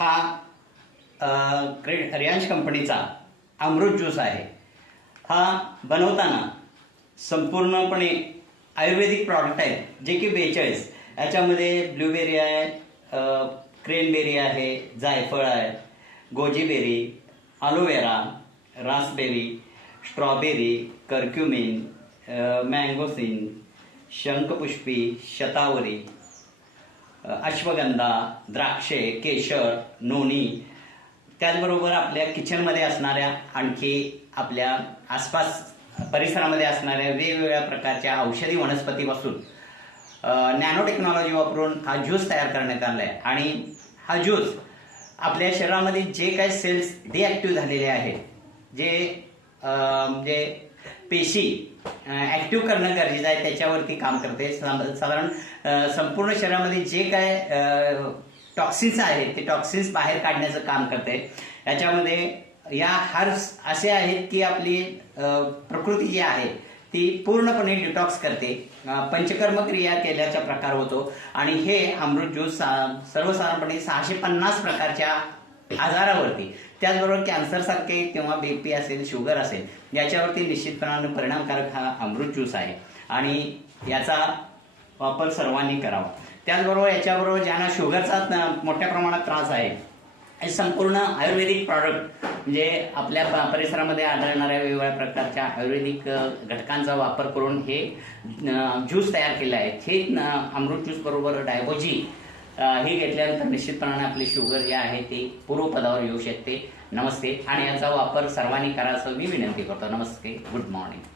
हा रियांश कंपनीचा अमृत ज्यूस आहे। हा बनवताना संपूर्णपणे आयुर्वेदिक प्रॉडक्ट आहेत जे की 42 याच्यामध्ये ब्लूबेरी आहे, क्रेनबेरी आहे, जायफळ आहे, goji berry, aloe vera, raspberry, strawberry, curcumin, mangosteen, shankhpushpi, shatavari, ashwagandha, द्राक्षे, केशर, नोनी, त्याचबरोबर आपल्या किचनमध्ये असणाऱ्या आणखी आपल्या आसपास परिसरामध्ये असणाऱ्या वेगवेगळ्या प्रकारच्या औषधी वनस्पतीपासून नॅनो टेक्नॉलॉजी वापरून हा ज्यूस तयार करण्यात आला आहे। आणि हा ज्यूस आपल्या शरीरामध्ये जे काही सेल्स डिॲक्टिव्ह झालेले आहेत, जे पेशी ॲक्टिव्ह करणं गरजेचं आहे त्याच्यावरती काम करते। साधारण संपूर्ण शरीरामध्ये जे काय टॉक्सिन्स आहेत ते टॉक्सिन्स बाहेर काढण्याचं काम करते। याच्यामध्ये या हर्ब्स असे आहेत की आपली प्रकृती जी आहे ती पूर्णपणे डिटॉक्स करते, पंचकर्म क्रिया केल्याचा प्रकार होतो। आणि हे अमृत ज्यूस सर्वसाधारणपणे 650 प्रकारच्या आजारावरती, त्याचबरोबर कॅन्सरसारखे किंवा बीपी असेल, शुगर असेल, याच्यावरती निश्चितपणाने परिणामकारक हा अमृत ज्यूस आहे आणि याचा वापर सर्वांनी करावा। त्याचबरोबर याच्याबरोबर ज्यांना शुगरचा मोठ्या प्रमाणात त्रास आहे, हे संपूर्ण आयुर्वेदिक प्रॉडक्ट म्हणजे आपल्या परिसरामध्ये आढळणाऱ्या वेगवेगळ्या प्रकारच्या आयुर्वेदिक घटकांचा वापर करून हे ज्यूस तयार केले आहेत। हे अमृत ज्यूस बरोबर डायबोजी हे घेतल्यानंतर निश्चितपणाने आपली शुगर जे आहे ते पूर्वपदावर येऊ शकते। नमस्ते, आणि याचा वापर सर्वांनी करायचा मी विनंती करतो। नमस्ते, गुड मॉर्निंग।